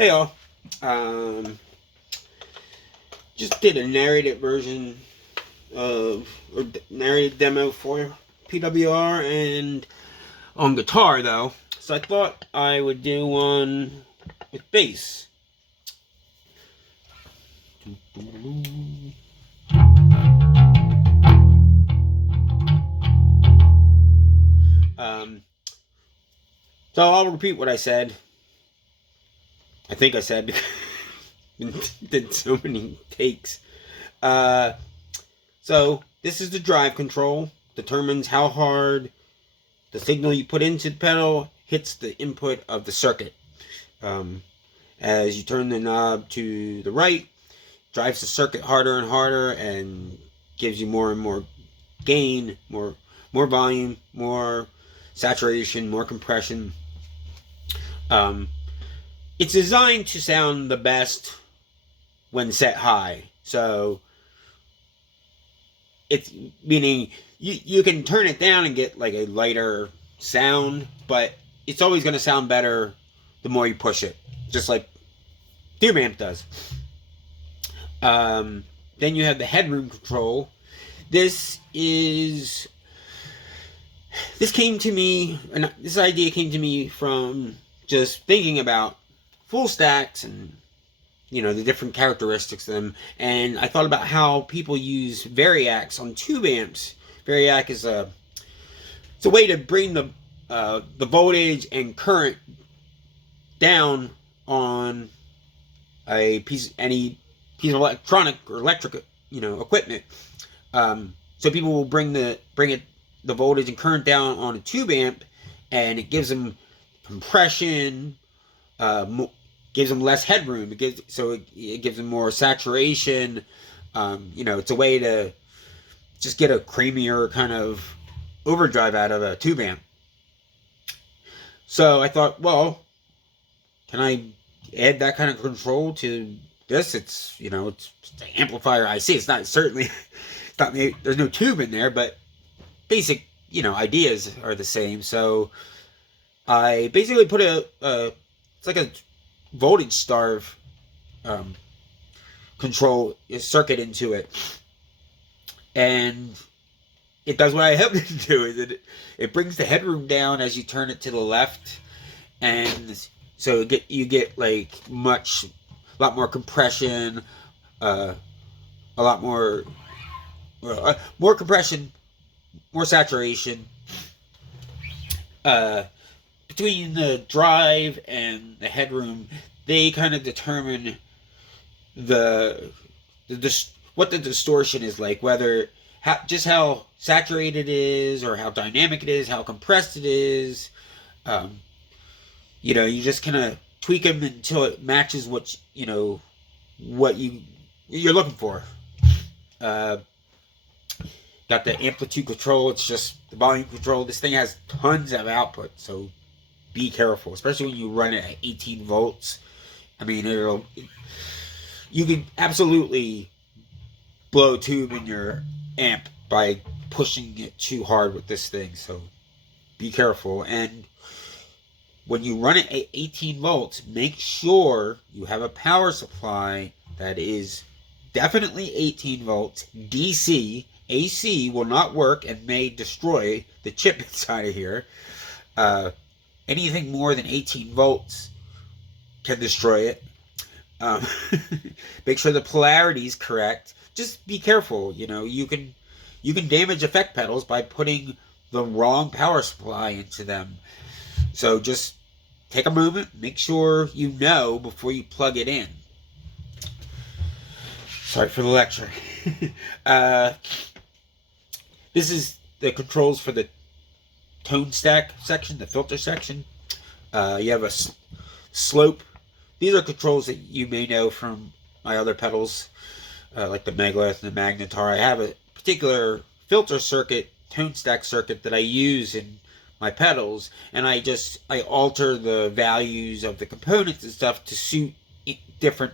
Hey all, um, just did a narrated version of, or narrated demo for PWR and on guitar though, so I thought I would do one with bass. So I'll repeat what I said. I think I said because did so many takes. So this is the drive control. Determines how hard the signal you put into the pedal hits the input of the circuit. As you turn the knob to the right, drives the circuit harder and harder and gives you more and more gain, more volume, more saturation, more compression. It's designed to sound the best when set high. So it's meaning you can turn it down and get like a lighter sound, but it's always going to sound better the more you push it, just like tube amp does. Then you have the headroom control. This came to me, and this idea came to me from just thinking about full stacks and the different characteristics of them, and I thought about how people use variacs on tube amps. Variac is it's a way to bring the voltage and current down on any piece of electronic or electric equipment. So people will bring the voltage and current down on a tube amp, and it gives them compression, gives them less headroom. It gives them more saturation. It's a way to just get a creamier kind of overdrive out of a tube amp. So I thought, well, can I add that kind of control to this? It's it's an amplifier IC. It's not there's no tube in there, but basic ideas are the same. So I basically put it's like a voltage starve control circuit into it, and it does what I hoped it to do. Is it brings the headroom down as you turn it to the left, and so you get like a lot more compression, a lot more compression, more saturation. Between the drive and the headroom, they kind of determine what the distortion is like, whether just how saturated it is, or how dynamic it is, how compressed it is. You just kind of tweak them until it matches what you're looking for. Got the amplitude control. It's just the volume control. This thing has tons of output, so be careful, especially when you run it at 18 volts. I mean, you can absolutely blow tube in your amp by pushing it too hard with this thing, so be careful. And when you run it at 18 volts, make sure you have a power supply that is definitely 18 volts. DC, AC will not work and may destroy the chip inside of here. Anything more than 18 volts can destroy it. Make sure the polarity is correct. Just be careful. You can damage effect pedals by putting the wrong power supply into them. So just take a moment, make sure you know before you plug it in. Sorry for the lecture. This is the controls for the tone stack section, the filter section. You have a slope. These are controls that you may know from my other pedals, like the Megalith and the Magnetar. I have a particular filter circuit, tone stack circuit, that I use in my pedals, and I alter the values of the components and stuff to suit different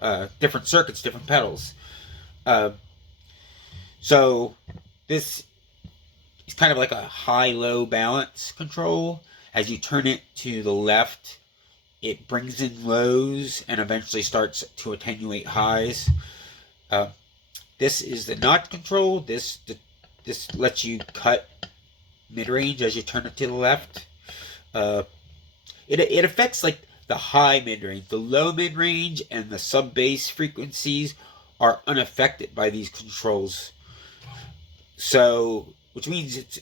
circuits, different pedals. So this is kind of like a high-low balance control. As you turn it to the left, it brings in lows and eventually starts to attenuate highs. This is the notch control. This lets you cut mid-range as you turn it to the left. It affects like the high mid-range. The low mid-range and the sub-bass frequencies are unaffected by these controls. So, which means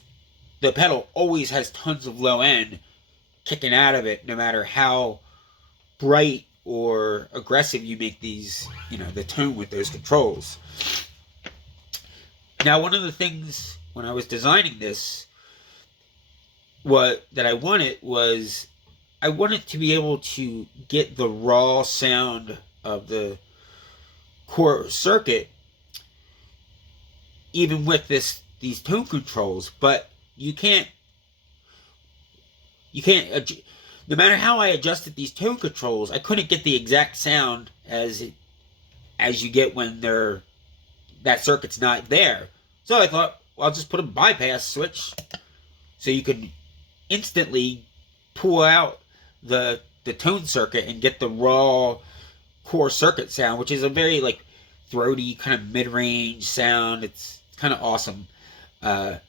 the pedal always has tons of low end kicking out of it, no matter how bright or aggressive you make these, the tone with those controls. Now, one of the things when I was designing this, that I wanted was, I wanted to be able to get the raw sound of the core circuit even with these tone controls, but you can't, no matter how I adjusted these tone controls, I couldn't get the exact sound as you get when that circuit's not there. So I thought, well, I'll just put a bypass switch so you could instantly pull out the tone circuit and get the raw core circuit sound, which is a very like throaty kind of mid-range sound. It's kind of awesome. There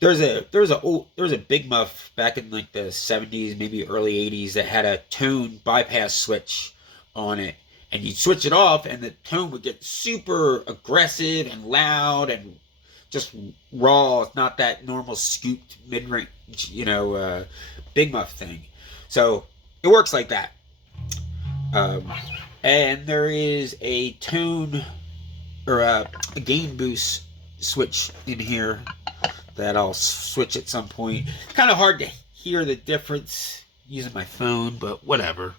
was a Big Muff back in like the 70s, maybe early 80s, that had a tone bypass switch on it, and you'd switch it off and the tone would get super aggressive and loud and just raw. It's not that normal scooped mid-range, Big Muff thing. So it works like that. And there is a tone or a gain boost switch in here that I'll switch at some point. Kind of hard to hear the difference using my phone, but whatever.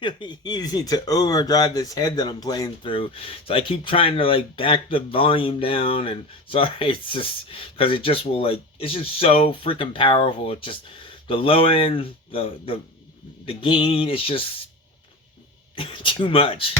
Really easy to overdrive this head that I'm playing through, so I keep trying to like back the volume down, and sorry, it's just because it just will it's just so freaking powerful. It's just the low end, the gain is just too much.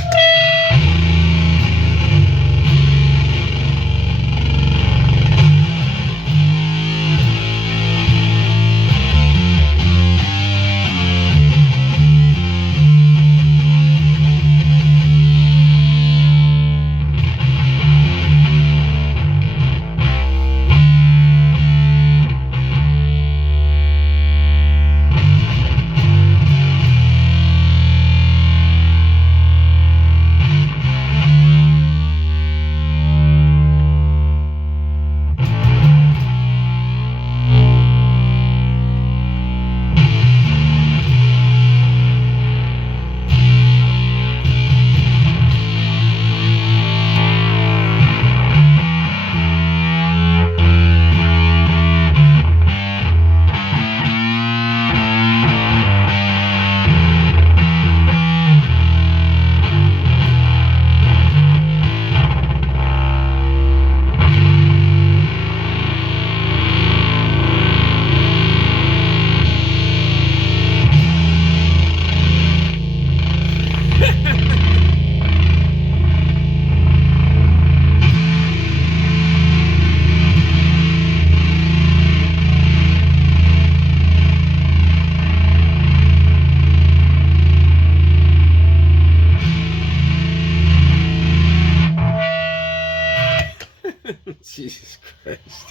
Jesus Christ.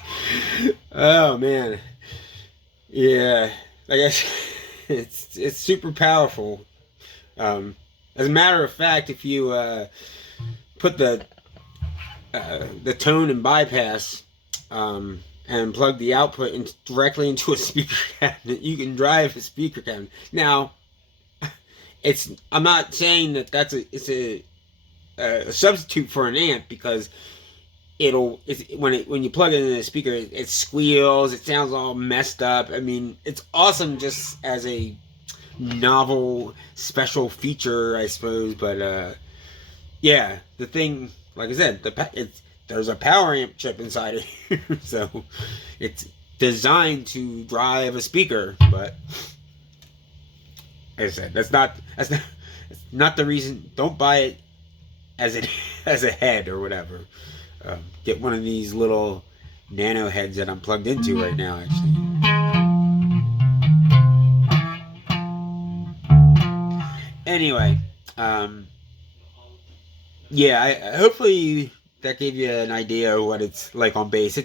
Oh man. Yeah. I guess it's super powerful. As a matter of fact, if you put the tone and bypass and plug the output directly into a speaker cabinet, you can drive a speaker cabinet. Now, I'm not saying that it's a substitute for an amp, because when you plug it in a speaker, it squeals, it sounds all messed up. I mean, it's awesome just as a novel special feature, I suppose. But yeah, the thing, like I said, there's a power amp chip inside of here, so it's designed to drive a speaker. But like I said, that's not the reason. Don't buy it as a head or whatever. Get one of these little nano heads that I'm plugged into right now, actually. Anyway, yeah, hopefully that gave you an idea of what it's like on bass.